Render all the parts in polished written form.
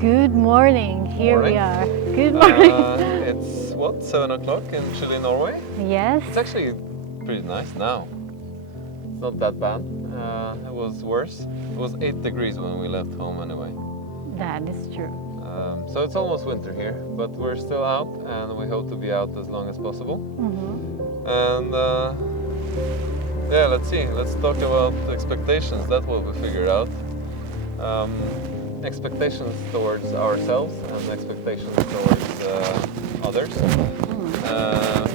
Good morning. Here Morning. we are. Good morning. It's what, 7 o'clock in Chile, Norway? Yes. It's actually pretty nice now. It's not that bad. It was worse. It was 8 degrees when we left home anyway. That is true. So it's almost winter here, but we're still out and we hope to be out as long as possible. Mm-hmm. And yeah, let's see. Let's talk about expectations. That's what we figured out. Expectations towards ourselves and expectations towards others.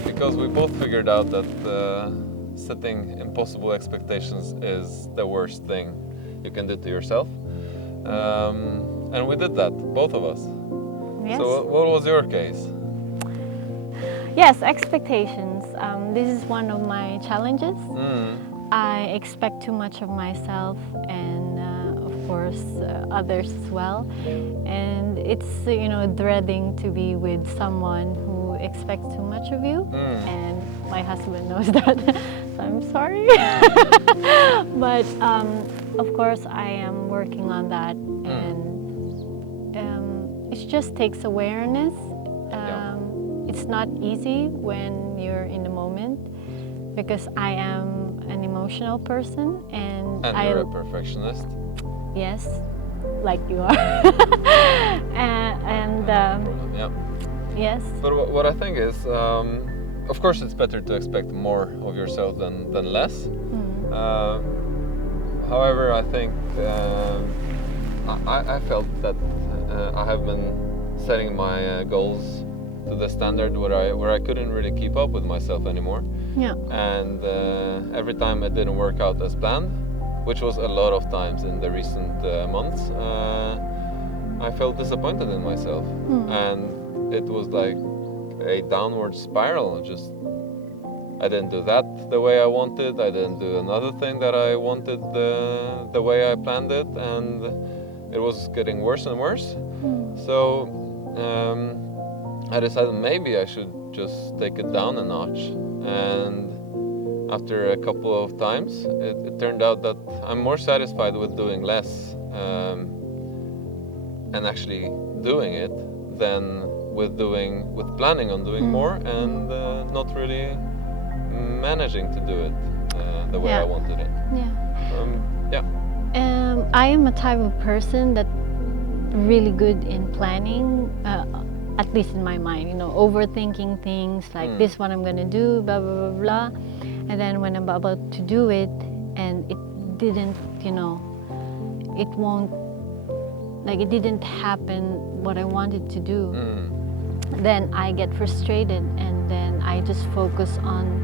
Because we both figured out that setting impossible expectations is the worst thing you can do to yourself. And we did that, both of us. Yes. So what was your case? Yes, expectations. This is one of my challenges. I expect too much of myself and of course others as well. And it's, dreading to be with someone who expects too much of you. And my husband knows that, so I'm sorry. But of course I am working on that, and it just takes awareness. It's not easy when you're in the moment, because I am an emotional person, and you're a perfectionist. Yes, like you are. Yeah. Yes. But what I think is, of course, it's better to expect more of yourself than less. However, I think I felt that I have been setting my goals to the standard where I couldn't really keep up with myself anymore. Yeah. And every time it didn't work out as planned, which was a lot of times in the recent months, I felt disappointed in myself. And it was like a downward spiral. Just I didn't do that the way I wanted. I didn't do another thing that I wanted the way I planned it, and it was getting worse and worse. So I decided maybe I should just take it down a notch. And after a couple of times, it turned out that I'm more satisfied with doing less and actually doing it than with planning on doing more and not really managing to do it the way I wanted it. I am a type of person that really good in planning, at least in my mind, overthinking things like this what I'm gonna do, blah blah blah blah, and then when I'm about to do it and it didn't, it didn't happen what I wanted to do, then I get frustrated, and then I just focus on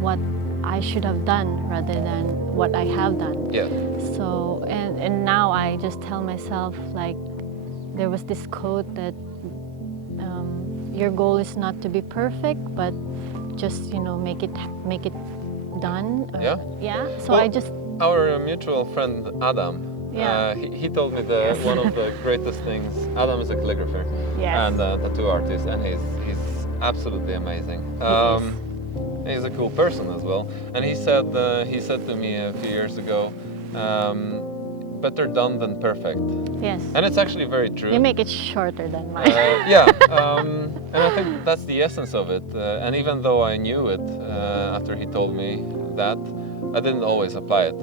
what I should have done rather than what I have done. Yeah. So and now I just tell myself, like, there was this quote that your goal is not to be perfect, but just make it done. So well, I just our mutual friend Adam. He told me that one of the greatest things. Adam is a calligrapher and a tattoo artist, and he's absolutely amazing. He's a cool person as well. And he said to me a few years ago, better done than perfect. Yes. And it's actually very true. You make it shorter than mine. And I think that's the essence of it. And even though I knew it after he told me that, I didn't always apply it.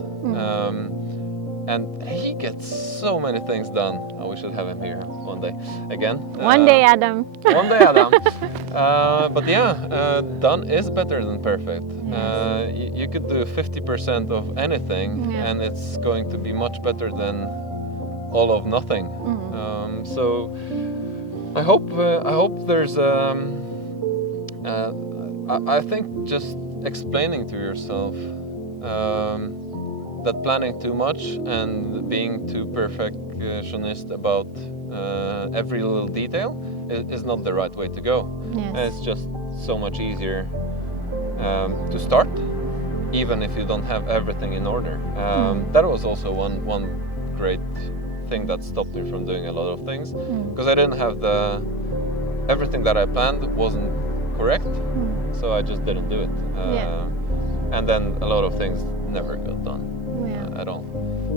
And he gets so many things done. Oh, we should have him here one day again. One day, Adam. One day, Adam. But done is better than perfect. You could do 50% of anything, and it's going to be much better than all of nothing. So I hope there's. I think just explaining to yourself that planning too much and being too perfectionist about every little detail is not the right way to go. And it's just so much easier to start, even if you don't have everything in order. That was also one great thing that stopped me from doing a lot of things, because I didn't have everything that I planned wasn't correct, so I just didn't do it. And then a lot of things never got done at all.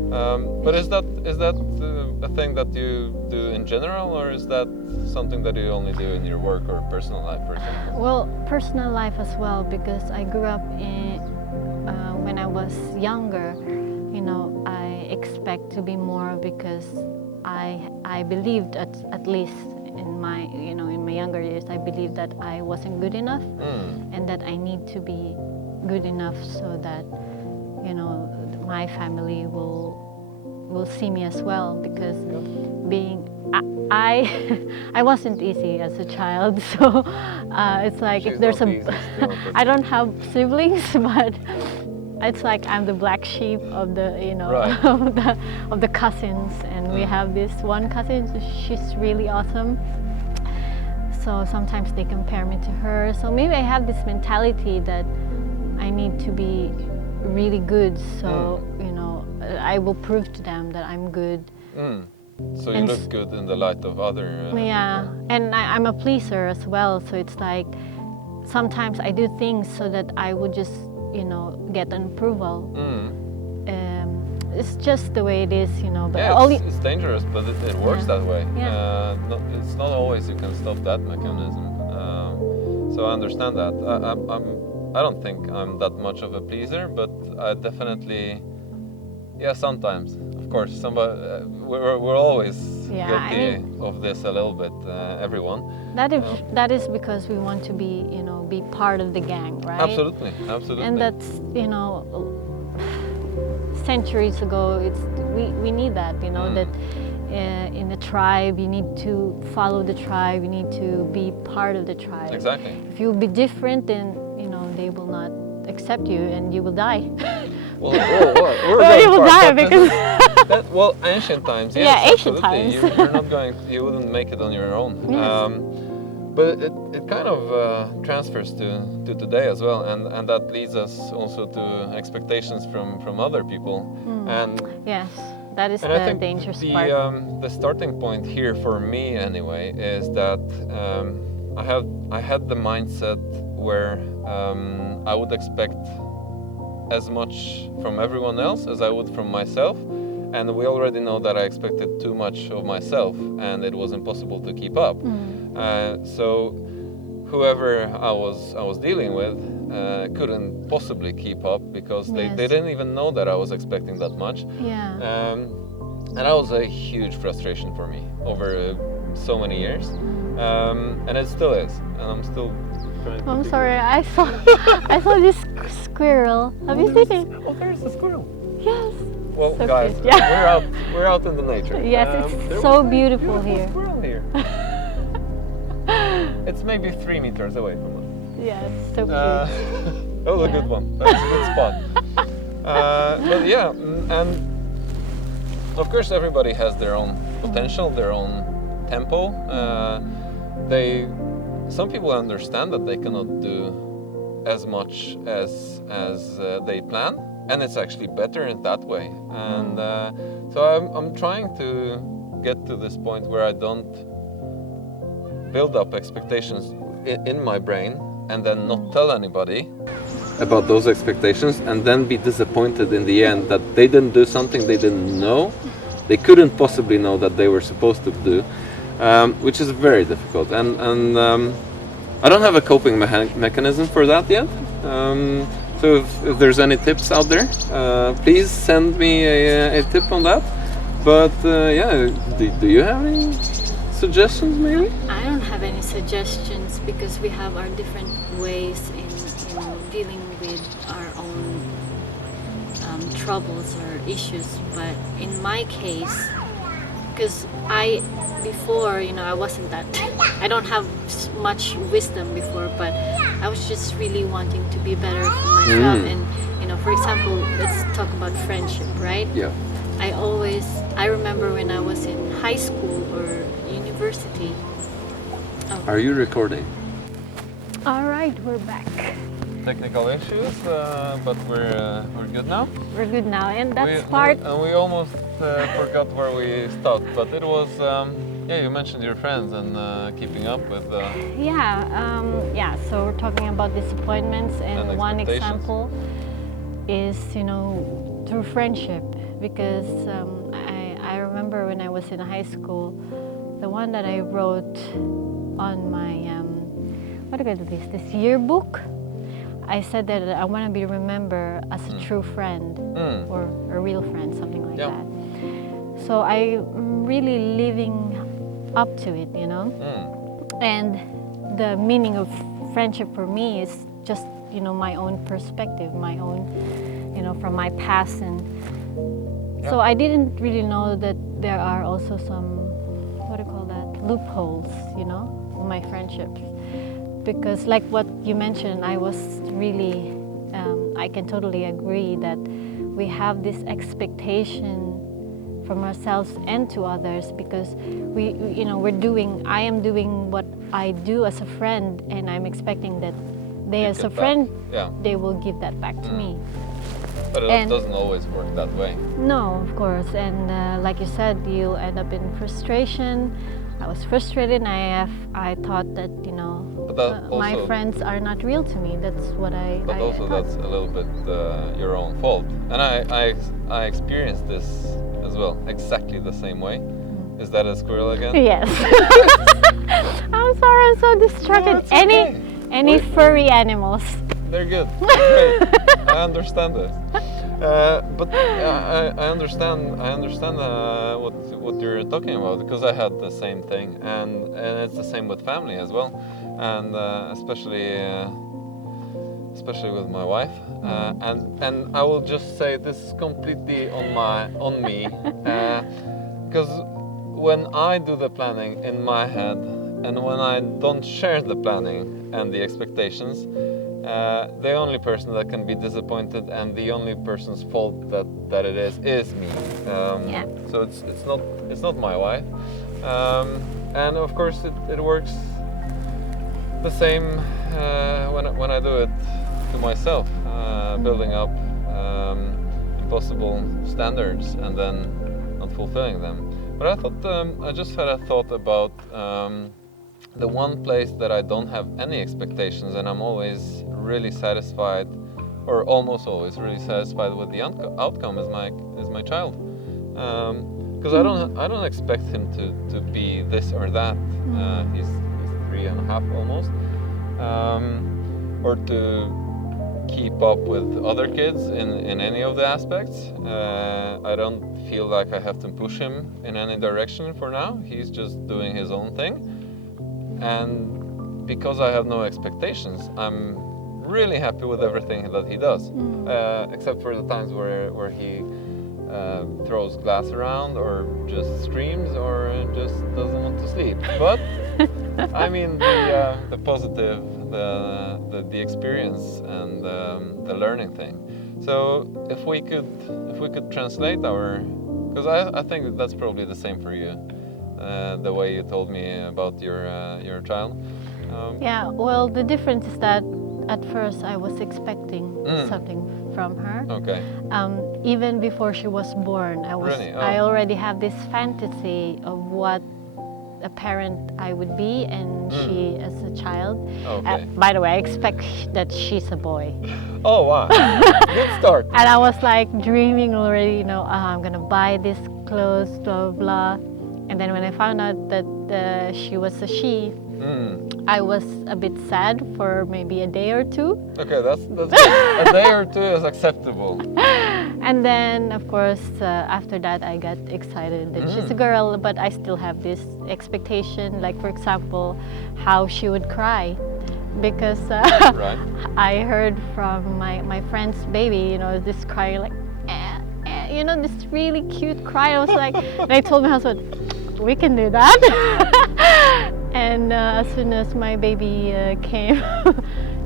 But is that a thing that you do in general, or is that something that you only do in your work or personal life, for example? Well, personal life as well, because I grew up in when I was younger. You know, I expect to be more because I believed at least in my in my younger years, I believed that I wasn't good enough, and that I need to be good enough so that my family will see me as well, because I wasn't easy as a child, so it's like She's if there's not easy still, but- I don't have siblings, but it's like I'm the black sheep of the Right. of the cousins, and we have this one cousin. She's really awesome. So sometimes they compare me to her. So maybe I have this mentality that I need to be really good. So I will prove to them that I'm good. So you And look good in the light of other... Yeah, and I'm a pleaser as well. So it's like sometimes I do things so that I would just get an approval. It's just the way it is, But Yeah, it's dangerous, but it works that way. Yeah. It's not always you can stop that mechanism. So I understand that. I don't think I'm that much of a pleaser, but I definitely, sometimes, of course, we're always guilty of this a little bit. Everyone. That is because we want to be, be part of the gang, right? Absolutely. And that's, centuries ago, we need that, that in the tribe, you need to follow the tribe, you need to be part of the tribe. Exactly. If you be different, then, they will not accept you and you will die. Well, we're you will die because... ancient times, yes, Yeah, ancient absolutely. times. You're not you wouldn't make it on your own. Yes. But it kind of transfers to today as well, and that leads us also to expectations from other people. And yes, that is and I the think dangerous part. The starting point here for me anyway is that I had the mindset where I would expect as much from everyone else as I would from myself, and we already know that I expected too much of myself, and it was impossible to keep up. So whoever I was dealing with couldn't possibly keep up because they didn't even know that I was expecting that much. Yeah. And that was a huge frustration for me over so many years, and it still is, and I'm still trying to I'm figure sorry, I saw this squirrel. Have you seen it? Oh, there's a squirrel. Yes. Well, So guys, cute. Yeah. we're out in the nature. Yes, it's so beautiful here. Squirrel here. It's maybe 3 meters away from us. Yes, so cute. That was a good one. That's a good spot. But yeah, and of course everybody has their own potential, their own tempo. Some people understand that they cannot do as much as they plan, and it's actually better in that way. And so I'm trying to get to this point where I don't build up expectations in my brain and then not tell anybody about those expectations, and then be disappointed in the end that they didn't do something they didn't know, they couldn't possibly know that they were supposed to do, which is very difficult. And I don't have a coping mechanism for that yet. So if there's any tips out there, please send me a tip on that. But do you have any suggestions maybe? I don't have any suggestions because we have our different ways in dealing with our own troubles or issues. But in my case, because before, I wasn't that, I don't have much wisdom before, but I was just really wanting to be better for myself. And, for example, let's talk about friendship, right? Yeah. I remember when I was in high school or university. Oh. Are you recording? All right, we're back. Technical issues, but we're good now. We're good now, and that's part. And we almost forgot where we stopped, but it was you mentioned your friends and keeping up with. So we're talking about disappointments, and one example is through friendship, because I remember remember when I was in high school, the one that I wrote on my, what do I call this yearbook? I said that I want to be remembered as a true friend or a real friend, something like that. So I'm really living up to it, you know. And the meaning of friendship for me is just, you know, my own perspective, my own, you know, from my past. And so I didn't really know that there are also some, what do you call that, loopholes, you know, in my friendships. Because like what you mentioned, I was really, I can totally agree that we have this expectation from ourselves and to others, because we, you know, I am doing what I do as a friend, and I'm expecting that they as a friend, they will give that back to me. But it doesn't always work that way. No, of course. And like you said, you end up in frustration. I was frustrated, and I thought that, you know, my friends are not real to me. That's what I thought. That's a little bit your own fault. And I experienced this as well, exactly the same way. Is that a squirrel again? Yes. I'm sorry, I'm so distracted. No, any furry animals? They're good. Great. I understand this. But I understand what you're talking about, because I had the same thing, and it's the same with family as well, and especially with my wife. And I will just say this is completely on me, because when I do the planning in my head, and when I don't share the planning and the expectations, the only person that can be disappointed and the only person's fault that it is me. So it's not my wife, and of course it works the same when I do it to myself, building up impossible standards and then not fulfilling them. But I thought I just had a thought about the one place that I don't have any expectations, and I'm always really satisfied, or almost always really satisfied with the outcome, is my child, because I don't expect him to be this or that. He's 3.5 almost, or to keep up with other kids in any of the aspects. I don't feel like I have to push him in any direction for now. He's just doing his own thing, and because I have no expectations, I'm really happy with everything that he does, except for the times where he throws glass around, or just screams, or just doesn't want to sleep. But I mean the positive, the experience, and the learning thing. So if we could translate because I think that's probably the same for you, the way you told me about your child. Yeah. Well, the difference is that at first I was expecting something from her. Okay. Even before she was born, I already have this fantasy of what a parent I would be, and she as a child. Okay. By the way, I expect that she's a boy. Oh wow! Good start. And I was like dreaming already, you know, I'm gonna buy this clothes, blah blah. And then when I found out that she was a she, I was a bit sad for maybe a day or two. Okay, that's good. A day or two is acceptable. And then, of course, after that, I got excited that she's a girl, but I still have this expectation, like, for example, how she would cry. Because Right. I heard from my friend's baby, you know, this crying, like, you know, this really cute cry. I was like, and I told my husband, we can do that. And as soon as my baby came,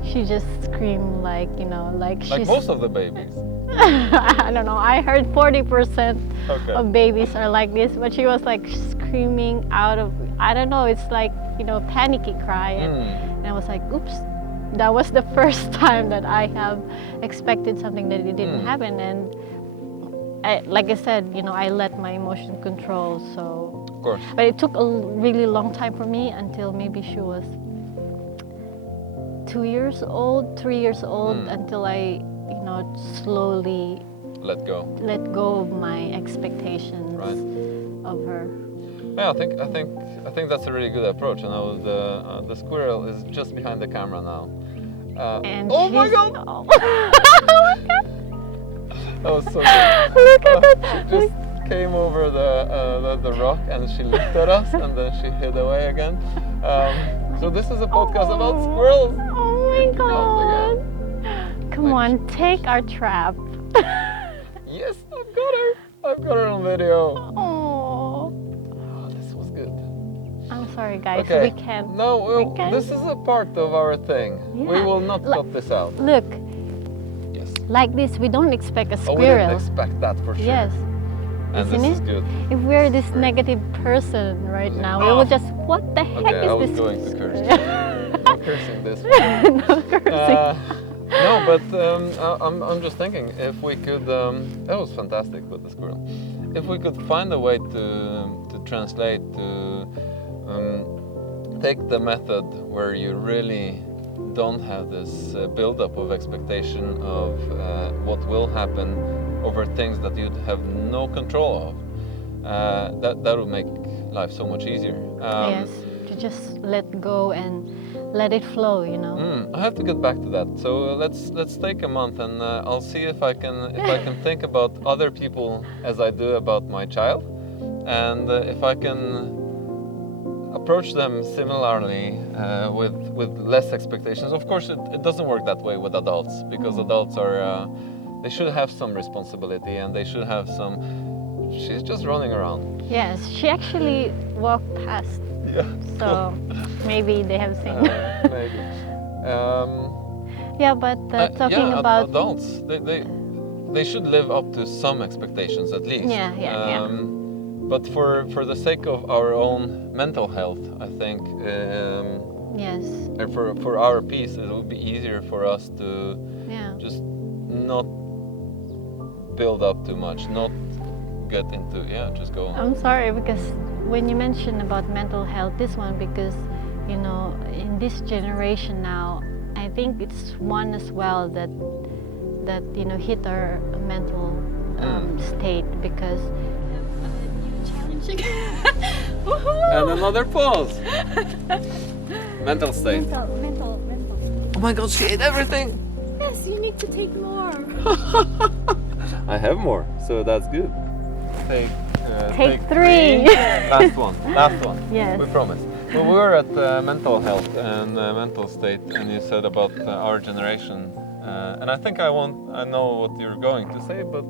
she just screamed like, you know, like she's... Like most of the babies. I don't know, I heard 40% of babies are like this, but she was like screaming out of, I don't know, it's like, you know, panicky cry. And I was like, oops, that was the first time that I have expected something that it didn't happen. And like I said, you know, I let my emotion control, so... Of course. But it took a really long time for me, until maybe she was 2 years old, 3 years old, until I, you know, slowly let go of my expectations. Right. of her. Yeah, I think that's a really good approach. And the squirrel is just behind the camera now. And oh my she's- god! Oh. That was so good. Look at that! She just came over the rock and she looked at us and then she hid away again. So this is a podcast about squirrels. Oh my god! Come Like- on, take our trap. Yes, I've got her on video. Oh, Oh, this was good. I'm sorry, guys. Okay. We can't. No, we can't. this is a part of our thing. We Yeah. will not cut this out. Look, Yes. like this, we don't expect a Oh, we didn't squirrel. expect that for sure. Yes. And Isn't this is it? good. If we're this negative person right now, we will just, what the heck Okay, is I was this? going to curse. I'm cursing this one. No cursing. No, but I'm just thinking if we could. That was fantastic with the squirrel. If we could find a way to translate to take the method where you really don't have this build-up of expectation of what will happen over things that you'd have no control of, that would make life so much easier. Yes, to just let go and let it flow, you know. I have to get back to that. So let's take a month, and I'll see if I can think about other people as I do about my child, and if I can approach them similarly with less expectations. Of course, it doesn't work that way with adults because adults are they should have some responsibility and they should have some. She's just running around. Yes, she actually walked past, Yeah. so maybe they have seen. Maybe. Yeah, but talking yeah, about adults, they should live up to some expectations at least. Yeah. But for the sake of our own mental health, I think, yes, and for our peace, it would be easier for us to yeah, just not build up too much, not get into just go on. I'm sorry because when you mention about mental health, this one because you know in this generation now, I think it's one as well that you know hit our mental state because. And another pause. Mental state. Mental. Oh my god, she ate everything! Yes, you need to take more. I have more, so that's good. Take three. Last one. Yes. We promise. Well, we were at mental health and mental state, and you said about our generation, and I think I know what you're going to say, but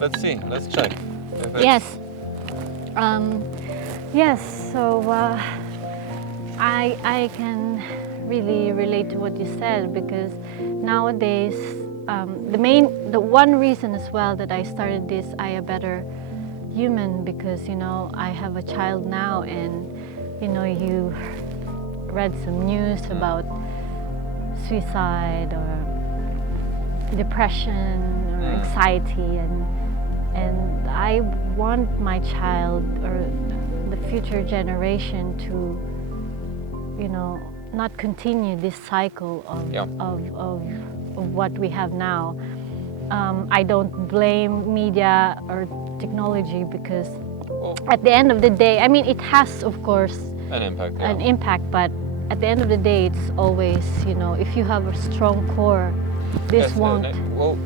let's see. Let's check. If it's- Yes. Yes. So I can really relate to what you said because nowadays the one reason as well that I started this I A Better Human because you know I have a child now and you know you read some news about suicide or depression or anxiety and I want my child or the future generation to you know not continue this cycle of what we have now. I don't blame media or technology because at the end of the day, I mean it has of course an impact. an impact, but at the end of the day it's always you know if you have a strong core, this Yes, won't. Well,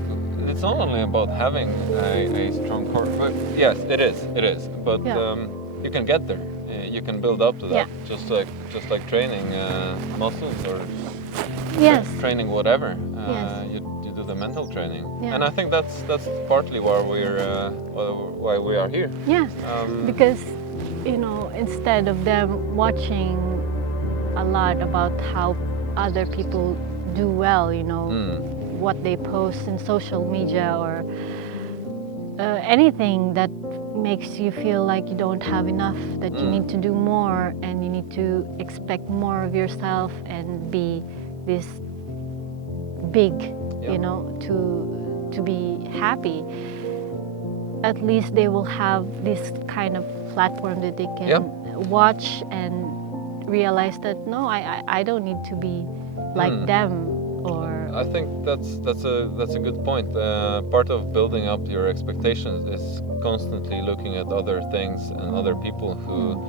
it's not only about having a strong core, but yes, it is. But you can get there. You can build up to that. Yeah. Just like training muscles or Yes. training whatever. Yes. You do the mental training, Yeah. and I think that's partly why why we are here. Yeah, because you know instead of them watching a lot about how other people do well, you know what they post in social media or anything that makes you feel like you don't have enough, that you need to do more and you need to expect more of yourself and be this big, you know, to be happy. At least they will have this kind of platform that they can watch and realize that no, I don't need to be like them or I think that's a good point. Part of building up your expectations is constantly looking at other things and other people who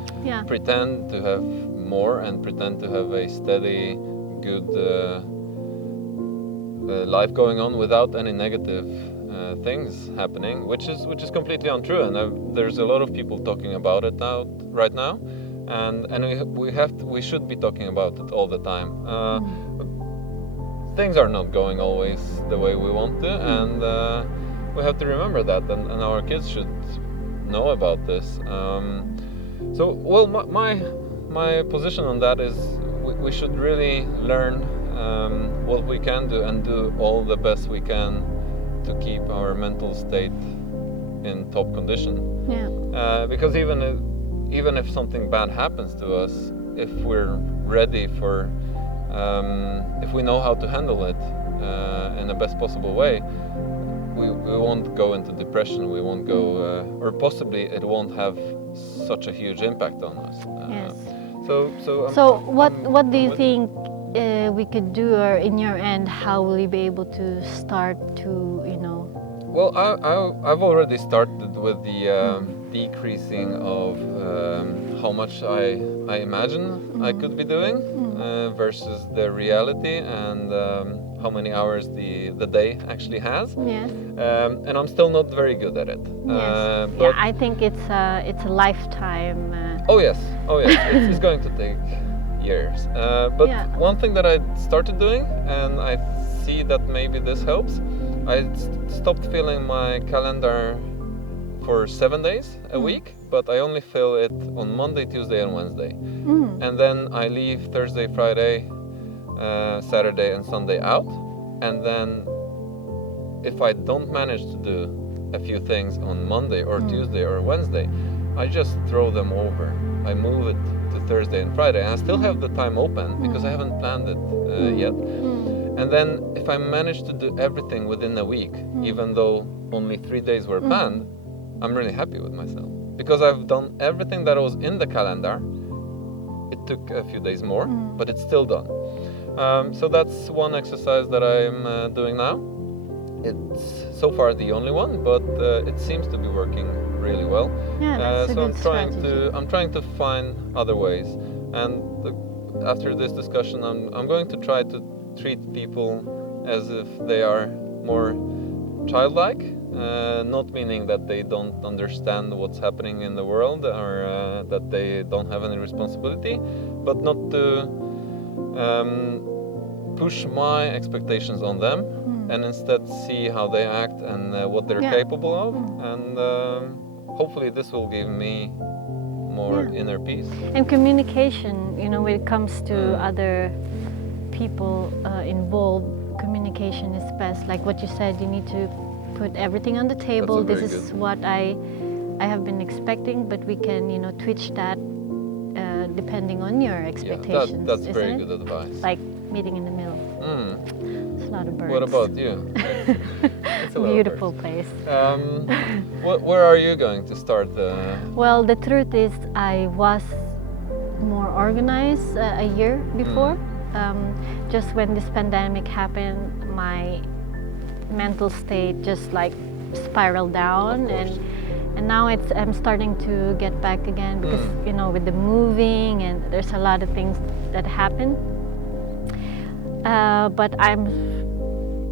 pretend to have more and pretend to have a steady, good life going on without any negative things happening, which is completely untrue. And there's a lot of people talking about it right now, and we should be talking about it all the time. Things are not going always the way we want to, and we have to remember that, and our kids should know about this. So, well, my position on that is we should really learn what we can do and do all the best we can to keep our mental state in top condition. Yeah. Because even if something bad happens to us, if we're ready for, if we know how to handle it in the best possible way, we won't go into depression. We won't go, or possibly it won't have such a huge impact on us. Yes. So what do you think we could do, or in your end, how will you be able to start to, you know? Well, I've already started with the decreasing of how much I imagine I could be doing versus the reality, and how many hours the day actually has. Yes. And I'm still not very good at it. Yes. Yeah, I think it's a lifetime. Oh yes. It's going to take years. But one thing that I started doing, and I see that maybe this helps, I stopped filling my calendar for 7 days a week, but I only fill it on Monday, Tuesday, and Wednesday. And then I leave Thursday, Friday, Saturday, and Sunday out. And then if I don't manage to do a few things on Monday or Tuesday or Wednesday, I just throw them over. I move it to Thursday and Friday, and I still have the time open because I haven't planned it yet. And then if I manage to do everything within a week, even though only 3 days were planned, I'm really happy with myself. Because I've done everything that was in the calendar. It took a few days more, but it's still done. So that's one exercise that I'm doing now. It's so far the only one, but it seems to be working really well. Yeah, that's a good strategy. I'm trying to find other ways. And after this discussion, I'm going to try to treat people as if they are more childlike, not meaning that they don't understand what's happening in the world, or that they don't have any responsibility, but not to push my expectations on them, and instead see how they act and what they're capable of, and hopefully this will give me more inner peace. And communication, you know, when it comes to other people involved, communication is best. Like what you said, you need to put everything on the table. This is what I have been expecting, but we can, you know, twitch that depending on your expectations. That's very good advice. Like meeting in the middle. It's a lot of birds. What about you? It's a beautiful place. Where are you going to start? Well, the truth is, I was more organized a year before. Just when this pandemic happened, my mental state just like spiraled down, and now I'm starting to get back again because you know, with the moving, and there's a lot of things that happen. But I'm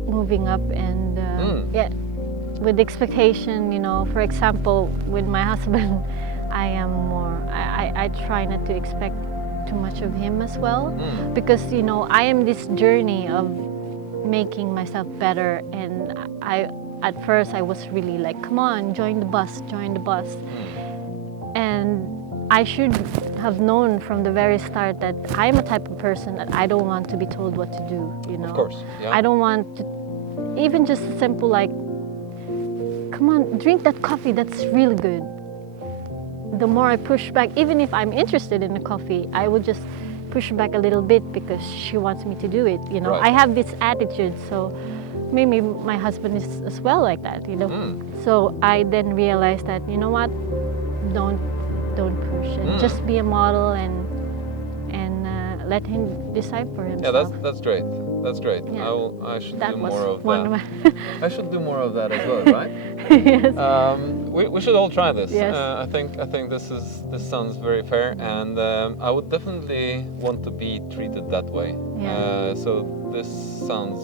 moving up, and with expectation, you know. For example, with my husband, I try not to expect too much of him as well, because you know, I am this journey of making myself better, and at first I was really like, come on, join the bus, and I should have known from the very start that I'm a type of person that I don't want to be told what to do, you know. Of course, yeah. I don't want to, even just a simple like, come on, drink that coffee, that's really good. The more I push back, even if I'm interested in the coffee, I would just push back a little bit because she wants me to do it, you know. Right. I have this attitude, so maybe my husband is as well like that, you know. So I then realized that, you know what, don't push, and just be a model, and let him decide for himself. Yeah, that's great. That's great. Yeah. I should That do was more of one that. of my I should do more of that as well, right? yes. We should all try this. Yes. I think this sounds very fair, and I would definitely want to be treated that way. Yeah. So this sounds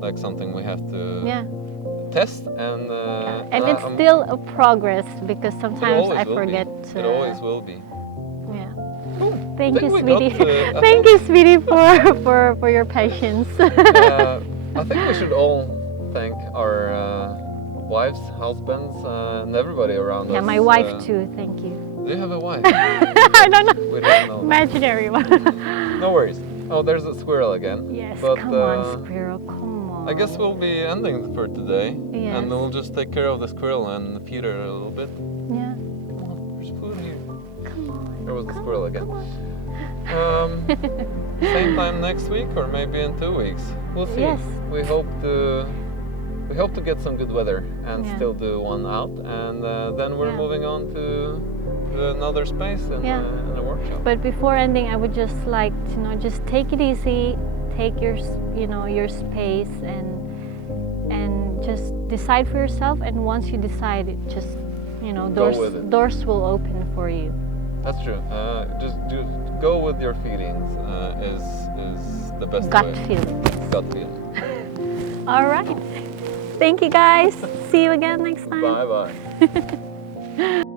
like something we have to Yeah. test, and And it's still a progress because sometimes I forget. It always will be. Yeah. Cool. Thank I you, think we sweetie. got, Thank you, sweetie, for your patience. I think we should all thank our wives, husbands, and everybody around us. Yeah, my wife too. Thank you. Do you have a wife? I don't know. We don't know. Imaginary one. No worries. Oh, there's a squirrel again. Yes. But, Come on, squirrel. Come on. I guess we'll be ending for today. Yes. And we'll just take care of the squirrel and feed her a little bit. Yeah. Come on, there's food here. Come on. There was a squirrel again. Come on. Same time next week, or maybe in 2 weeks. We'll see. Yes. We hope to get some good weather and Yeah. still do one out, and then we're Yeah. moving on to another space in, Yeah. In a workshop. But before ending, I would just like to just take it easy, take your your space, and just decide for yourself. And once you decide, it just with it. doors will open for you. That's true. Just go with your feelings. Is the best Gut way. feeling. Gut feeling. All right. Thank you, guys. See you again next time. Bye bye.